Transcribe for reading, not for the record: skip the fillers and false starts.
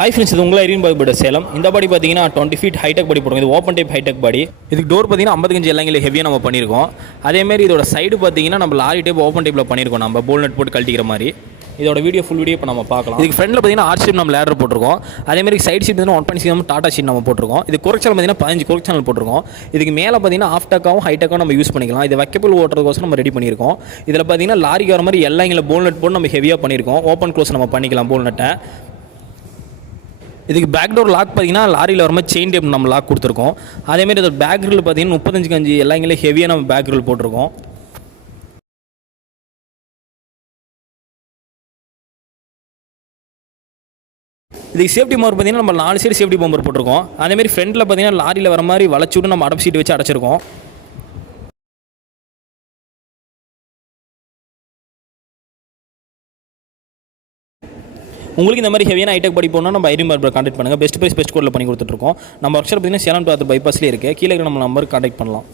Hi friends, இது உங்களை Irene பாய் சேலம். இந்த பாடி பார்த்தீங்கன்னா 20 ஃபீட் ஹைடெக் பாடி போடுறோம். இது ஓப்பன் டைப் ஹைடெக் பாடி. இதுக்கு டோர் பார்த்தீங்கன்னா 55 எல்லாங்கில ஹெவியாக நம்ம பண்ணியிருக்கோம். அதேமாதிரி இதோட சைடு பார்த்தீங்கன்னா நம்ம லாரி டைப் ஓப்பன் டைப்பில் பண்ணியிருக்கோம். நம்ம போல்நட் போட்டு கழட்டிக்கிற மாதிரி. இதோட ஃபுல் வீடியோ இப்போ நம்ம பார்க்கலாம். இதுக்கு ஃப்ரண்ட்டில் பார்த்தீங்கன்னா ஆர்ச் ஷீட் நம்ம லேடர் போட்டிருக்கோம். அதேமாதிரி சைடு ஷீட் பார்த்தீங்கன்னா 1.6 டாடா ஷீட் நம்ம போட்டிருக்கோம். இது குறைச்சல் பார்த்தீங்கன்னா 15 குறைச்சல் போட்டிருக்கோம். இதுக்கு மேலே பார்த்தீங்கன்னா ஆஃப்டக்காவும் ஹைடெக்காவும் நம்ம யூஸ் பண்ணிக்கலாம். இது வைக்கபிள் ஓட்டுறதுக்கோசம் நம்ம ரெடி பண்ணியிருக்கோம். இதில் பார்த்தீங்கன்னா லாரிக்கு வர மாதிரி எல்லாங்கில போல்நட் போட்டு நம்ம ஹெவியாக பண்ணியிருக்கோம். ஓப்பன் க்ளோஸ் நம்ம பண்ணிக்கலாம் போல்நட்டை. இதுக்கு பேக் டோர் லாக் பார்த்தீங்கன்னா லாரியில் வர மாதிரி செயின் டேப் நம்ம லாக் கொடுத்துருக்கோம். அதேமாதிரி இதோட பேக் கிரில் பார்த்தீங்கன்னா 35 எல்லாங்கிலே ஹெவியாக நம்ம பேக் கிரில் போட்டிருக்கோம். இதுக்கு சேஃப்டி பம்பர் பார்த்தீங்கன்னா நம்ம 4 சைடு சேஃப்டி பம்பர் போட்டிருக்கோம். அதேமாதிரி ஃப்ரண்ட்டில் பார்த்தீங்கன்னா லாரியில் வர மாதிரி வளைச்சு விட்டு நம்ம அடப்பு சீட்டு வச்சு அடைச்சிருக்கோம். உங்களுக்கு இந்த மாதிரி ஹெவியான ஹைடெக் பாடி போனால் நம்ம ஐரின் பார்பர் கான்டாக்ட் பண்ணுங்கள். பெஸ்ட் ப்ரைஸ் பெஸ்ட் கோடில் பண்ணி கொடுத்துட்ருக்கோம். நம்ம ஒர்க் ஷாப் பார்த்தீங்கன்னா சேலம் டு பைபாஸ்லேயே இருக்குது. கீழே நம்ம நம்பருக்கு கான்டாக்ட் பண்ணலாம்.